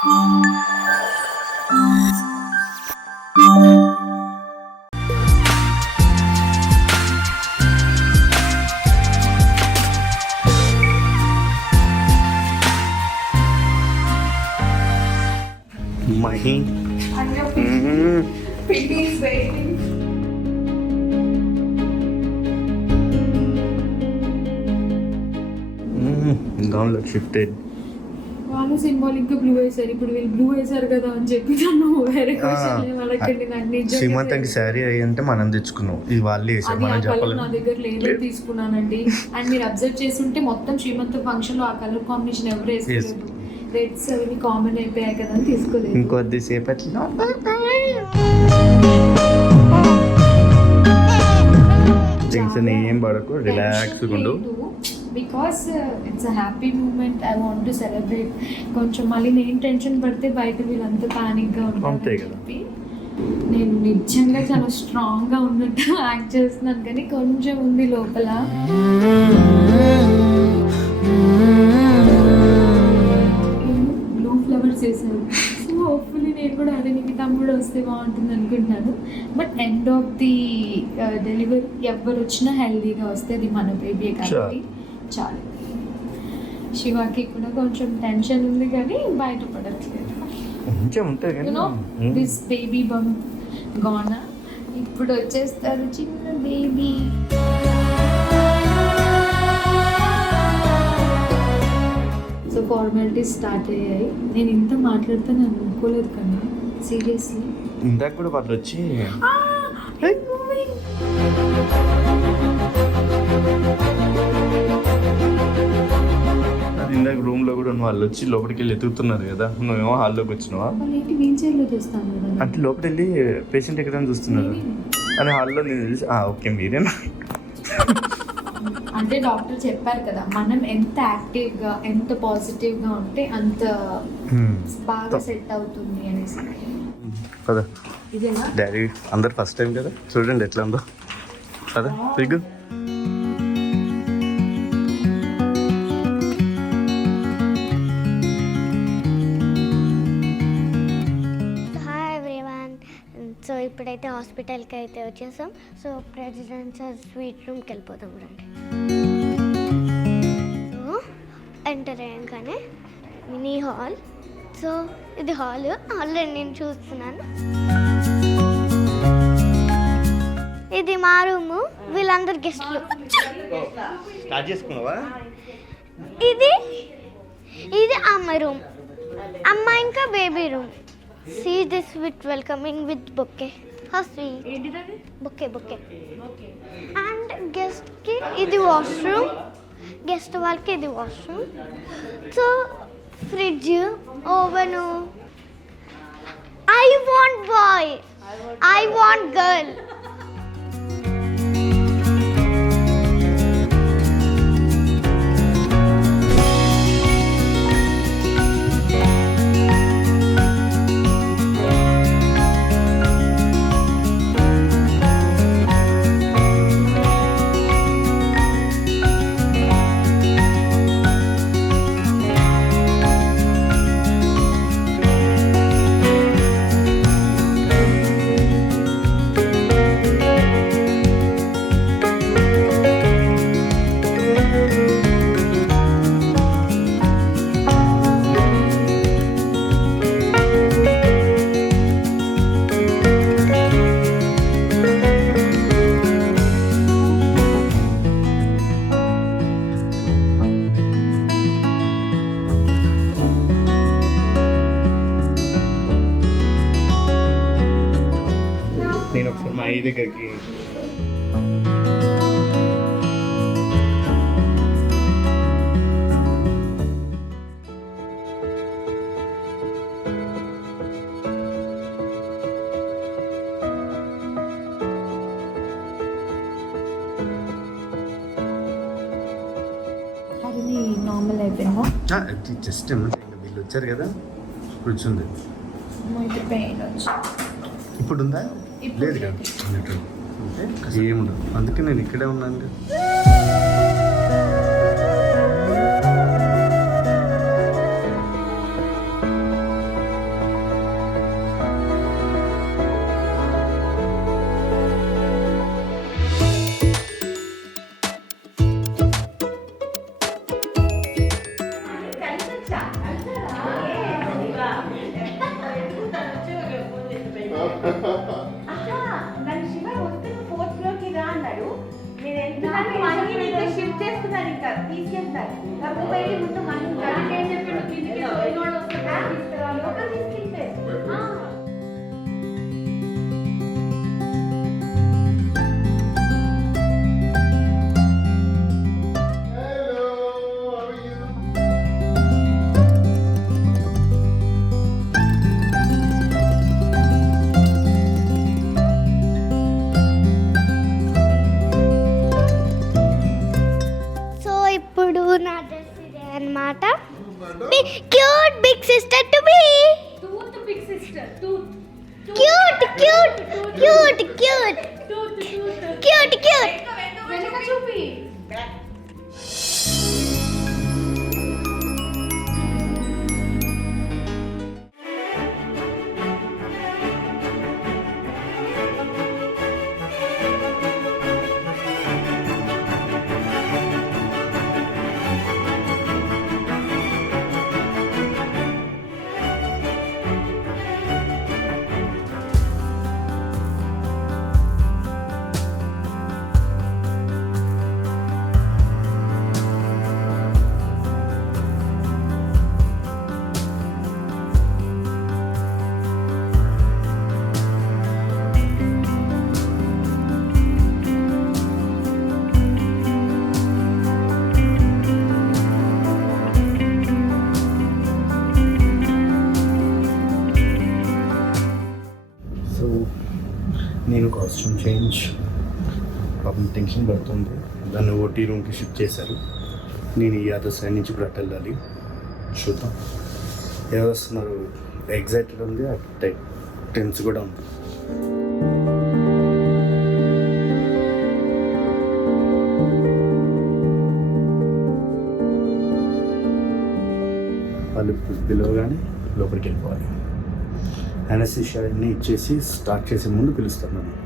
Mahi. And your Pinky is waiting. Download shifted. వాళ్ళు symbolic గా blue వేసారు. ఇప్పుడు వీళ్ళు బ్లూ వేసారు కదా అని చెప్పి నన్ను వేరే క్వశ్చన్ వాళ్ళకండి నాకు నిజంగా శ్రీమంతానికి శారీ అయ్యి అంటే మనం తెచ్చుకున్నాం. ఇది వాళ్ళు వేసారు, అది ఆ మనం కలర్ చెప్పలేదు. నా దగ్గర లేదు, తీసుకున్నానండి. అండ్ మీరు అబ్జర్వ్ చేస్తుంటే మొత్తం శ్రీమంత్ ఫంక్షన్ లో ఆ కలర్ కాంబినేషన్ ఎవరు వేసుకోలేదు. రెడ్స్ అవి కామన్ అయిపోయాయి కదా అని తీసుకోలేదు. ఇంకొద్దిసేపు అట్లా టెన్షన్ ఏం పడకు, రిలాక్స్ ఉండు. Because it's a happy moment. I want to celebrate. కొంచెం మళ్ళీ నేను టెన్షన్ పడితే బయట వీళ్ళంతా ప్యానిక్గా ఉంటారు చెప్పి నేను నిజంగా చాలా స్ట్రాంగ్గా ఉన్నట్టు యాక్ట్ చేస్తున్నాను, కానీ కొంచెం ఉంది లోపల. బ్లూ ఫ్లవర్స్ వేసారు. సో హోప్ఫుల్లీ నేను కూడా అదే నీకు తమ్ముడు వస్తే బాగుంటుంది అనుకుంటున్నాను. But end of the delivery ఎవరు వచ్చినా హెల్దీగా వస్తే అది మన బేబీ కాబట్టి చాలు. శివాకి కూడా కొంచెం టెన్షన్ ఉంది కానీ బయటపడట్లేదు. కొంచెం ఉంటుంది కానీ దిస్ బేబీ బంప్ గోనా ఇప్పుడు వచ్చేస్తారు చిన్న బేబీ. సో ఫార్మాలిటీస్ స్టార్ట్ అయ్యాయి. నేను ఇంత మాట్లాడితే నేను అనుకోలేదు కన్నా సీరియస్లీ. ఇందాక కూడా వాళ్ళు వచ్చి ఇందాక రూమ్ లో కూడా వాళ్ళు వచ్చి లోపలికి వెళ్ళి ఎత్తుకుతున్నారు కదా, నువ్వేమో హాల్లోకి వచ్చినావా అంటే లోపలికి వెళ్ళి పేషెంట్ ఎక్కడ చూస్తున్నారు అని హాల్లో నేను తెలిసి ఓకే మీరేనా అంటే డాక్టర్ చెప్పారు కదా మనం ఎంత యాక్టివ్గా ఎంత పాజిటివ్గా ఉంటే అంత బాగా సెట్ అవుతుంది అనేసి కదా. ఇదేనా డాడీ అందరు ఫస్ట్ టైం కదా, చూడండి ఎట్లా ఉందో కదా ఫిగు. సో ఇప్పుడైతే హాస్పిటల్కి అయితే వచ్చేసాం. సో ప్రెసిడెన్షియల్ స్వీట్ రూమ్కి వెళ్ళిపోతాం రండి. సో ఎంటర్ అయ్యాకనే మినీ హాల్. సో ఇది హాల్లో నేను చూస్తున్నాను. ఇది మా రూము, వీళ్ళందరు గెస్ట్లు. ఇది అమ్మ రూమ్, అమ్మ ఇంకా baby room. See this with welcoming with bouquet. How sweet. ఏంటిది? Bouquet. And guest కి ఇది washroom. Guest వాళ్ళకి ఇది washroom. So fridge, oven. I want boy. I want girl. నేను ఒకసారి మా ఈ దగ్గరికి అది నార్మల్ అయిపోయిందా? జస్ట్ వీళ్ళు వచ్చారు కదా కూర్చుంది. పెయిన్ వచ్చి ఇప్పుడు ఉందా? లేదు కదా, ఏముండదు. అందుకే నేను ఇక్కడే ఉన్నాను. నన్ను శివ వస్తే నువ్వు 4th ఫ్లోర్కి రా అన్నాడు. నేను ఎందుకంటే మనీ నీకు షిఫ్ట్ చేస్తున్నారు, ఇంకా తీసుకెళ్తారు. నాకు బయట ముందు మనీ ఏం చెప్పాడు, కిందికి లోపల తీసుకెళ్తే సో ఇప్పుడు నా డ్రెస్ ఇదే అన్నమాట. Cute big sister to be. Tooth big sister tooth cute cute cute cute tooth cute cute. వెనక చూపి. సో నేను కాస్ట్యూమ్ చేంజ్ పాపం టెన్షన్ పడుతుంది. దాన్ని ఓటీ రూమ్కి షిఫ్ట్ చేశారు. నేను ఈ అదర్ సైడ్ నుంచి ఇప్పుడు అటు వెళ్ళాలి. చూద్దాం ఎవరు వస్తున్నారు. ఎగ్జైటెడ్ ఉంది, టెన్స్ కూడా ఉంది. వాళ్ళు పిలవగానే లోపలికి వెళ్ళిపోవాలి. అనస్థీషియా అన్నీ ఇచ్చేసి స్టార్ట్ చేసే ముందు పిలుస్తాను నన్ను.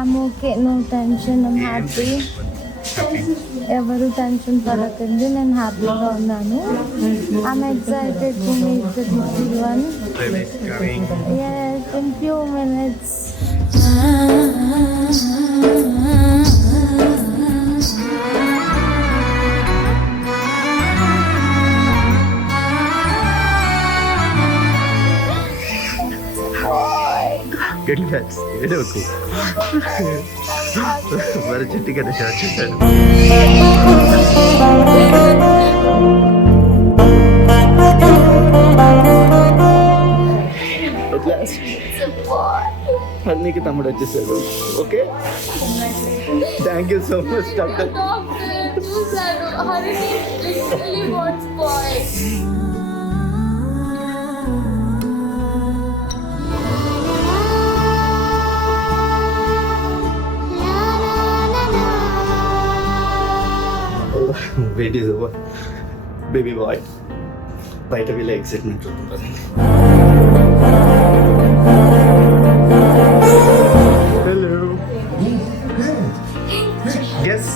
I'm okay, no tension, I'm happy. ఎవరు టెన్షన్ పడకండి, నేను హ్యాపీగా ఉన్నాను. I'm excited to meet the little one. Yes, in few minutes. ఏడవకు మరి చెట్టు కదా షార్ట్ చేశాడు. అన్నికి తమ్ముడు వచ్చేసాడు. Okay, thank you so much doctor. Wait is over. Baby boy. బయట వీళ్ళ ఎక్సైట్మెంట్ ఉంటుంది. హలో. Yes.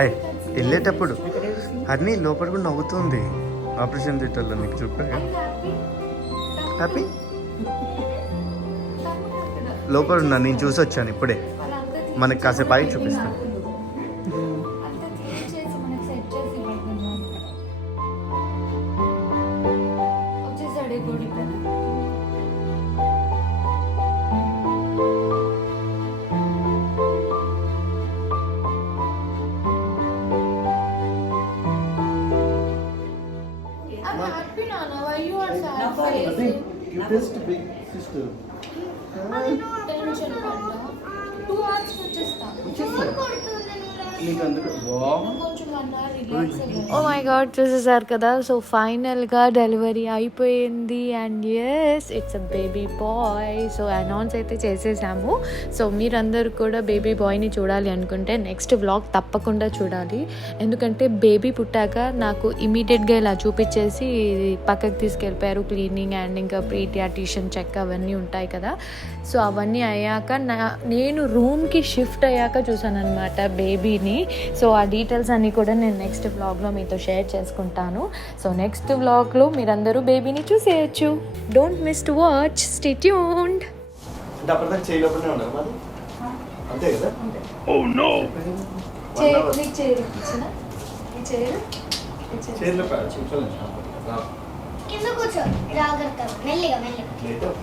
అయ్ వెళ్ళేటప్పుడు అన్నీ లోపల కూడా నవ్వుతుంది ఆపరేషన్ థియేటర్లో నీకు చూపాక హ్యాపీ లోపల ఉన్నా నేను చూసి వచ్చాను ఇప్పుడే మనకి కాసేపు ఆగి చూపిస్తాను వచ్చేసాడే గుడి happy, Nana. Why you are sad face? Tension పడ్డా 2 hours వచ్చేస్తా నీకు అందుకు కొంచెం 1 hour రిలాక్స్ అవ్వాలి. ఓ మై గాడ్ చూసేసారు కదా. సో ఫైనల్గా డెలివరీ అయిపోయింది and yes it's a baby boy. So announce అయితే చేసేసాము. సో మీరందరూ కూడా బేబీ బాయ్ని చూడాలి అనుకుంటే నెక్స్ట్ వ్లాగ్ తప్పకుండా చూడాలి. ఎందుకంటే బేబీ పుట్టాక నాకు ఇమీడియట్గా ఇలా చూపించేసి పక్కకు తీసుకెళ్ళిపోయారు. క్లీనింగ్ అండ్ ఇంకా ప్రీటియాటిషన్ చెక్ అవన్నీ ఉంటాయి కదా. సో అవన్నీ అయ్యాక నేను రూమ్కి షిఫ్ట్ అయ్యాక చూసాను అనమాట బేబీని. సో ఆ డీటెయిల్స్ అన్నీ కూడా నేను నెక్స్ట్ వ్లాగ్లో మీతో షేర్ చేసుకుంటాను. సో నెక్స్ట్ వ్లాగ్లో మీరందరూ బేబీని చూసేయచ్చు. Don't miss to watch. Stay tuned. అంటే అప్పటిదాకా చేయలోపలనే ఉన్నారు మరి అంతే కదా నీకు చైర్ ఇచ్చిన ఈ చైర్ చైర్లో కింద కూర్చో జాగ్రత్తగా మెల్లిగా మెల్లిగా.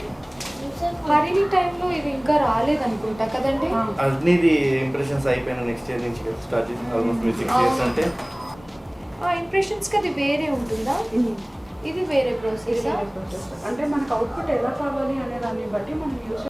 హరిని టైంలో ఇది ఇంకా రాలేదనుకుంటా కదండి. అన్నిది ఇంప్రెషన్స్ అయిపోయిన నెక్స్ట్ ఇయర్ నుంచి స్టార్ట్ చేసి ఆల్మోస్ట్ 6 years అంటే ఆ ఇంప్రెషన్స్కి అది వేరే ఉంటుందా? ఇది వేరే ప్రాసెస్. అంటే మనకు అవుట్పుట్ ఎలా కావాలి అనే దాన్ని బట్టి మనం యూస్